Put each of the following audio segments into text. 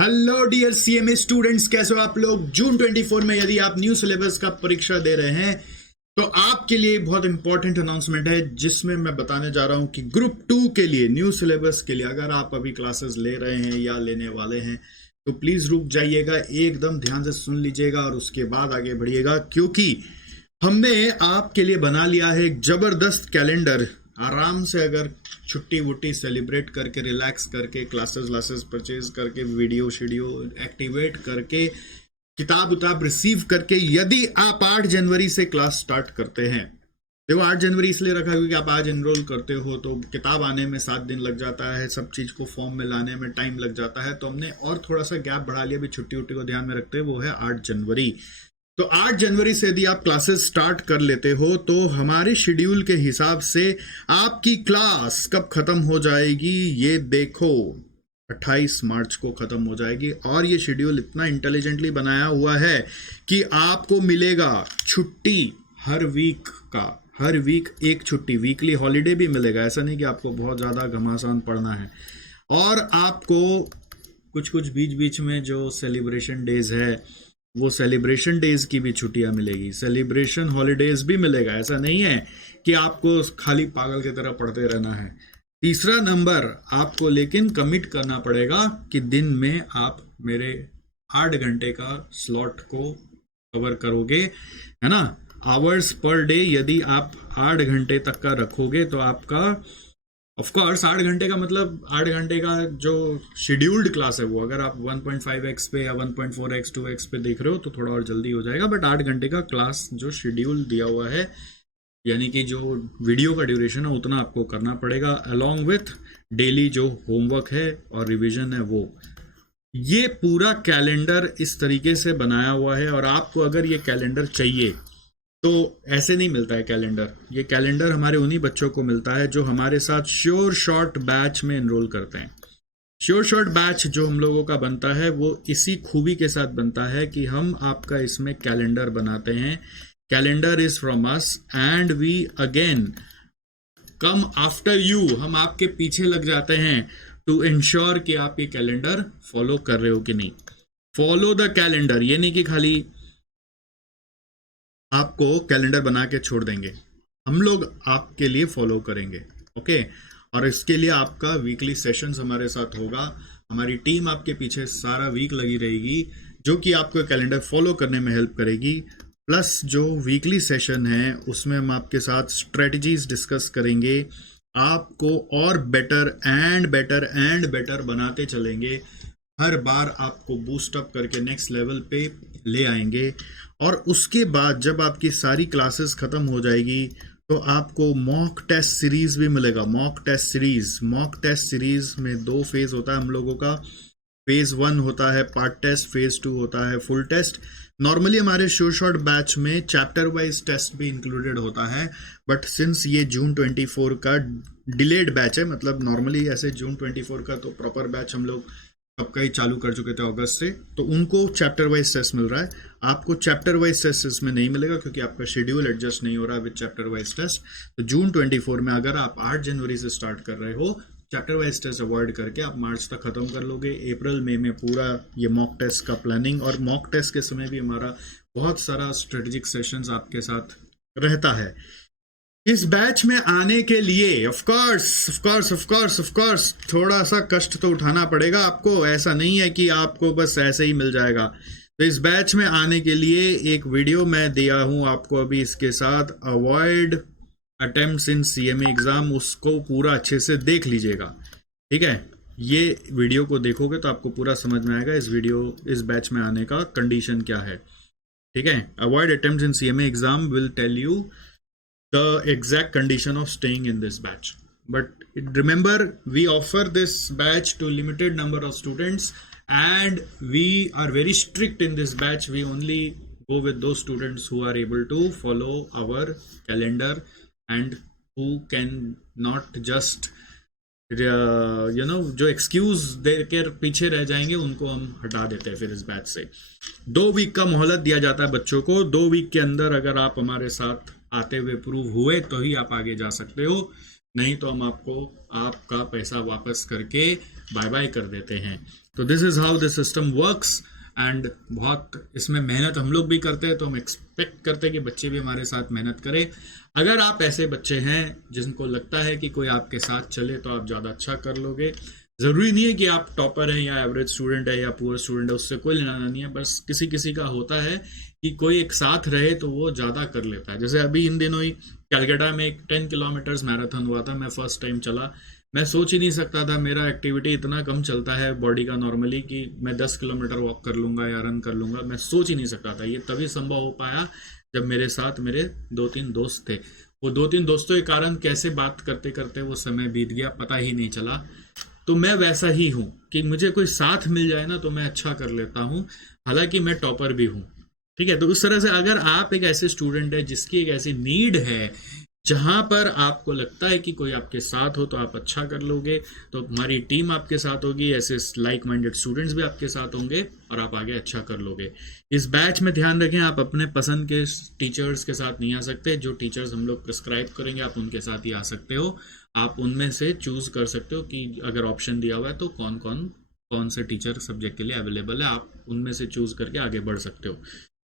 Hello dear CMA students, कैसे हो आप लोग। जून 24 में यदि आप न्यू सिलेबस का परीक्षा दे रहे हैं तो आपके लिए बहुत इंपॉर्टेंट अनाउंसमेंट है, जिसमें मैं बताने जा रहा हूं कि ग्रुप 2 के लिए न्यू सिलेबस के लिए अगर आप अभी क्लासेस ले रहे हैं या लेने वाले हैं तो प्लीज रुक जाइएगा, एकदम ध्यान से सुन लीजिएगा और उसके बाद आगे बढ़िएगा, क्योंकि हमने आपके लिए बना लिया है एक जबरदस्त कैलेंडर। आराम से अगर छुट्टी वुट्टी सेलिब्रेट करके, रिलैक्स करके, क्लासेस परचेज करके, वीडियो शेडियो एक्टिवेट करके, किताब उताब रिसीव करके, यदि आप 8 जनवरी से क्लास स्टार्ट करते हैं। देखो 8 जनवरी इसलिए रखा क्योंकि आप आज एनरोल करते हो तो किताब आने में 7 दिन लग जाता है, सब चीज को फॉर्म में लाने में टाइम लग जाता है, तो हमने और थोड़ा सा गैप बढ़ा लिया। अभी छुट्टी उट्टी को ध्यान में रखते हैं, वो है 8 जनवरी। तो 8 जनवरी से यदि आप क्लासेस स्टार्ट कर लेते हो तो हमारे शेड्यूल के हिसाब से आपकी क्लास कब खत्म हो जाएगी, ये देखो 28 मार्च को खत्म हो जाएगी। और ये शेड्यूल इतना इंटेलिजेंटली बनाया हुआ है कि आपको मिलेगा छुट्टी हर वीक का, हर वीक एक छुट्टी, वीकली हॉलीडे भी मिलेगा। ऐसा नहीं कि आपको बहुत ज़्यादा घमासान पढ़ना है। और आपको कुछ कुछ बीच बीच में जो सेलिब्रेशन डेज है वो सेलिब्रेशन डेज की भी छुट्टियां मिलेगी, सेलिब्रेशन हॉलीडेज भी मिलेगा। ऐसा नहीं है कि आपको खाली पागल की तरह पढ़ते रहना है। तीसरा नंबर, आपको लेकिन कमिट करना पड़ेगा कि दिन में आप मेरे 8 घंटे का स्लॉट को कवर करोगे, है ना। आवर्स पर डे यदि आप 8 घंटे तक का रखोगे तो आपका ऑफ कोर्स 8 घंटे का मतलब 8 घंटे का जो शेड्यूल्ड क्लास है वो, अगर आप 1.5x पे या 1.4x 2x पे देख रहे हो तो थोड़ा और जल्दी हो जाएगा, बट 8 घंटे का क्लास जो शेड्यूल दिया हुआ है, यानी कि जो वीडियो का ड्यूरेशन है उतना आपको करना पड़ेगा, अलॉन्ग विथ डेली जो होमवर्क है और रिविजन है वो। ये पूरा कैलेंडर इस तरीके से बनाया हुआ है। और आपको अगर ये कैलेंडर चाहिए तो ऐसे नहीं मिलता है कैलेंडर। ये कैलेंडर हमारे उन्हीं बच्चों को मिलता है जो हमारे साथ श्योर शॉर्ट बैच में एनरोल करते हैं। श्योर शॉर्ट बैच जो हम लोगों का बनता है वो इसी खूबी के साथ बनता है कि हम आपका इसमें कैलेंडर बनाते हैं। Calendar is from us and we again come after you. हम आपके पीछे लग जाते हैं टू इंश्योर कि आप ये कैलेंडर फॉलो कर रहे हो कि नहीं। फॉलो द कैलेंडर, ये नहीं कि खाली आपको कैलेंडर बना के छोड़ देंगे, हम लोग आपके लिए फॉलो करेंगे, ओके। और इसके लिए आपका वीकली सेशंस हमारे साथ होगा, हमारी टीम आपके पीछे सारा वीक लगी रहेगी जो कि आपको कैलेंडर फॉलो करने में हेल्प करेगी। प्लस जो वीकली सेशन है उसमें हम आपके साथ स्ट्रेटजीज डिस्कस करेंगे, आपको और better and better and better बनाते चलेंगे, हर बार आपको बूस्ट अप करके नेक्स्ट लेवल पे ले आएंगे। और उसके बाद जब आपकी सारी क्लासेस खत्म हो जाएगी तो आपको मॉक टेस्ट सीरीज भी मिलेगा। मॉक टेस्ट सीरीज में 2 फेज होता है हम लोगों का। फेज 1 होता है पार्ट टेस्ट, फेज 2 होता है फुल टेस्ट। नॉर्मली हमारे श्योर शॉर्ट बैच में चैप्टर वाइज टेस्ट भी इंक्लूडेड होता है, बट सिंस ये जून 24 का डिलेड बैच है, मतलब नॉर्मली ऐसे जून 24 का तो प्रॉपर बैच हम लोग सबका ही चालू कर चुके थे अगस्त से, तो उनको चैप्टर वाइज टेस्ट मिल रहा है। आपको चैप्टर वाइज टेस्ट इसमें नहीं मिलेगा क्योंकि आपका शेड्यूल एडजस्ट नहीं हो रहा है विद चैप्टर वाइज टेस्ट। तो जून 24 में अगर आप 8 जनवरी से स्टार्ट कर रहे हो, चैप्टर वाइज टेस्ट अवॉइड करके आप मार्च तक खत्म कर लोगे। अप्रैल मई में पूरा ये मॉक टेस्ट का प्लानिंग, और मॉक टेस्ट के समय भी हमारा बहुत सारा स्ट्रेटेजिक सेशंस आपके साथ रहता है। इस बैच में आने के लिए ऑफ कोर्स थोड़ा सा कष्ट तो उठाना पड़ेगा आपको। ऐसा नहीं है कि आपको बस ऐसे ही मिल जाएगा। तो इस बैच में आने के लिए एक वीडियो मैं दिया हूं आपको अभी इसके साथ, avoid attempts in CMA exam, उसको पूरा अच्छे से देख लीजिएगा, ठीक है। ये वीडियो को देखोगे तो आपको पूरा समझ में आएगा इस बैच में आने का कंडीशन क्या है, ठीक है। Avoid attempts in CMA exam will tell you the exact condition of staying in this batch. But remember, we offer this batch to limited number of students and we are very strict in this batch. We only go with those students who are able to follow our calendar and who can not just जो excuse देकर पीछे रह जाएंगे उनको हम हटा देते हैं फिर इस बैच से। 2 वीक का मोहलत दिया जाता है बच्चों को। 2 वीक के अंदर अगर आप हमारे साथ आते हुए प्रूव हुए तो ही आप आगे जा सकते हो, नहीं तो हम आपको आपका पैसा वापस करके बाय बाय कर देते हैं। तो this is how the system works. And बहुत इसमें मेहनत हम लोग भी करते हैं, तो हम एक्सपेक्ट करते हैं कि बच्चे भी हमारे साथ मेहनत करें। अगर आप ऐसे बच्चे हैं जिनको लगता है कि कोई आपके साथ चले तो आप ज़्यादा अच्छा कर लोगे। ज़रूरी नहीं है कि आप टॉपर हैं या एवरेज स्टूडेंट है या पुअर स्टूडेंट है, उससे कोई लेना नहीं है। बस किसी किसी का होता है कि कोई एक साथ रहे तो वो ज़्यादा कर लेता है। जैसे अभी इन दिनों ही कैलकाटा में एक 10 किलोमीटर्स मैराथन हुआ था, मैं फर्स्ट टाइम चला। मैं सोच ही नहीं सकता था, मेरा एक्टिविटी इतना कम चलता है बॉडी का नॉर्मली कि मैं 10 किलोमीटर वॉक कर लूँगा या रन कर लूँगा। मैं सोच ही नहीं सकता था। ये तभी संभव हो पाया जब मेरे साथ मेरे 2-3 दोस्त थे। वो 2-3 दोस्तों के कारण कैसे बात करते करते वो समय बीत गया, पता ही नहीं चला। तो मैं वैसा ही हूँ कि मुझे कोई साथ मिल जाए ना तो मैं अच्छा कर लेता हूँ, हालांकि मैं टॉपर भी हूँ। ठीक है, तो उस तरह से अगर आप एक ऐसे स्टूडेंट है जिसकी एक ऐसी नीड है जहां पर आपको लगता है कि कोई आपके साथ हो तो आप अच्छा कर लोगे, तो हमारी टीम आपके साथ होगी, ऐसे लाइक माइंडेड स्टूडेंट्स भी आपके साथ होंगे और आप आगे अच्छा कर लोगे। इस बैच में ध्यान रखें, आप अपने पसंद के टीचर्स के साथ नहीं आ सकते। जो टीचर्स हम लोग प्रिस्क्राइब करेंगे आप उनके साथ ही आ सकते हो। आप उनमें से चूज कर सकते हो कि अगर ऑप्शन दिया हुआ है तो कौन से टीचर सब्जेक्ट के लिए अवेलेबल है, आप उनमें से चूज करके आगे बढ़ सकते हो।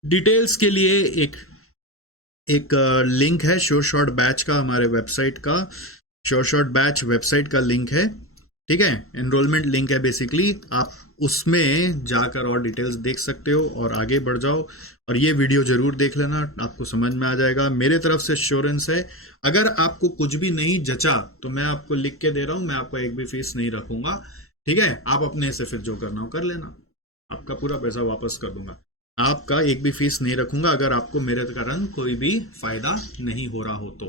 डिटेल्स के लिए एक लिंक है श्योर शॉट बैच का, हमारे वेबसाइट का। श्योर शॉट बैच वेबसाइट का लिंक है, ठीक है, एनरोलमेंट लिंक है बेसिकली। आप उसमें जाकर और डिटेल्स देख सकते हो और आगे बढ़ जाओ। और ये वीडियो जरूर देख लेना, आपको समझ में आ जाएगा। मेरे तरफ से श्योरेंस है, अगर आपको कुछ भी नहीं जचा तो मैं आपको लिख के दे रहा हूँ, मैं आपको एक भी फीस नहीं रखूंगा। ठीक है, आप अपने से फिर जो करना हो कर लेना, आपका पूरा पैसा वापस कर दूंगा। आपका एक भी फीस नहीं रखूंगा अगर आपको मेरे कारण कोई भी फायदा नहीं हो रहा हो तो।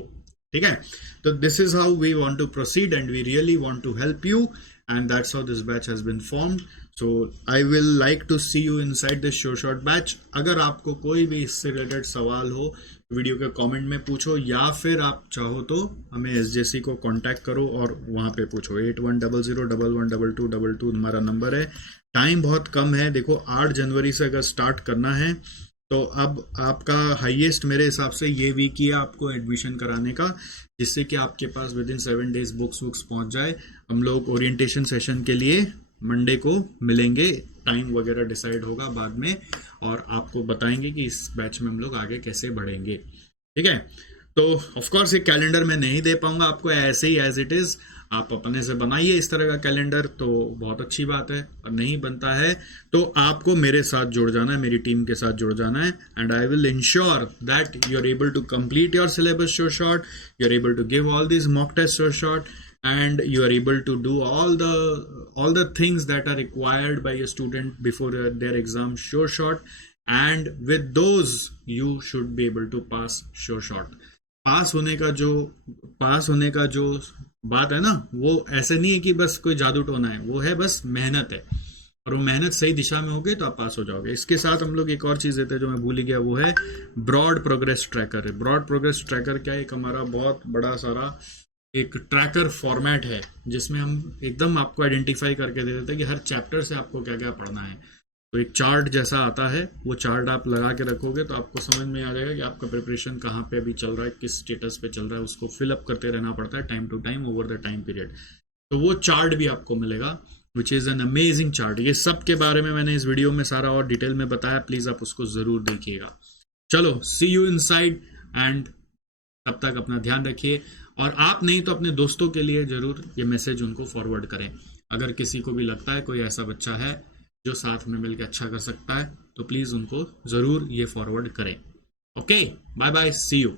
ठीक है, तो this is how we want to proceed and we really want to help you and that's how this batch has been formed. So I will like to see you inside this sure shot batch. अगर आपको कोई भी इससे related सवाल हो video के comment में पूछो, या फिर आप चाहो तो हमें एसजेसी को कांटेक्ट करो और वहां पे पूछो। 8100112222 हमारा नंबर है। टाइम बहुत कम है, देखो 8 जनवरी से अगर स्टार्ट करना है तो अब आपका हाईएस्ट मेरे हिसाब से ये वीक ही है आपको एडमिशन कराने का, जिससे कि आपके पास विद इन 7 डेज बुक्स पहुंच जाए। हम लोग ओरिएंटेशन सेशन के लिए मंडे को मिलेंगे, टाइम वगैरह डिसाइड होगा बाद में और आपको बताएंगे कि इस बैच में हम लोग आगे कैसे बढ़ेंगे। ठीक है, तो ऑफ कोर्स एक कैलेंडर मैं नहीं दे पाऊंगा आपको ऐसे ही एज इट इज, आप अपने से बनाइए इस तरह का कैलेंडर तो बहुत अच्छी बात है। और नहीं बनता है तो आपको मेरे साथ जुड़ जाना है, मेरी टीम के साथ जुड़ जाना है and I will ensure that you are able to complete your syllabus sure shot, you are able to give all this mock test sure shot and you are able to do all the things that are required by a student before their exam sure shot, and with those you should be able to pass sure shot। पास होने का जो बात है ना, वो ऐसे नहीं है कि बस कोई जादू टोना है, वो है बस मेहनत है, और वो मेहनत सही दिशा में होगी तो आप पास हो जाओगे। इसके साथ हम लोग एक और चीज़ देते हैं जो मैं भूल ही गया, वो है broad progress tracker. Broad progress tracker क्या है, एक हमारा बहुत बड़ा सारा एक ट्रैकर फॉर्मेट है जिसमें हम एकदम आपको आइडेंटिफाई करके दे देते हैं कि हर चैप्टर से आपको क्या क्या पढ़ना है। तो एक चार्ट जैसा आता है, वो चार्ट आप लगा के रखोगे तो आपको समझ में आ जाएगा कि आपका प्रिपरेशन कहाँ पे अभी चल रहा है, किस स्टेटस पे चल रहा है। उसको फिलअप करते रहना पड़ता है time to time over the time period. तो वो चार्ट भी आपको मिलेगा which is an amazing chart. ये सब के बारे में मैंने इस वीडियो में सारा और डिटेल में बताया, प्लीज़ आप उसको ज़रूर देखिएगा। चलो, सी यू इनसाइड एंड तब तक अपना ध्यान रखिए। और आप नहीं तो अपने दोस्तों के लिए जरूर ये मैसेज उनको फॉरवर्ड करें। अगर किसी को भी लगता है कोई ऐसा बच्चा है जो साथ में मिलकर अच्छा कर सकता है तो प्लीज़ उनको ज़रूर ये फॉरवर्ड करें। Okay, bye bye, see you.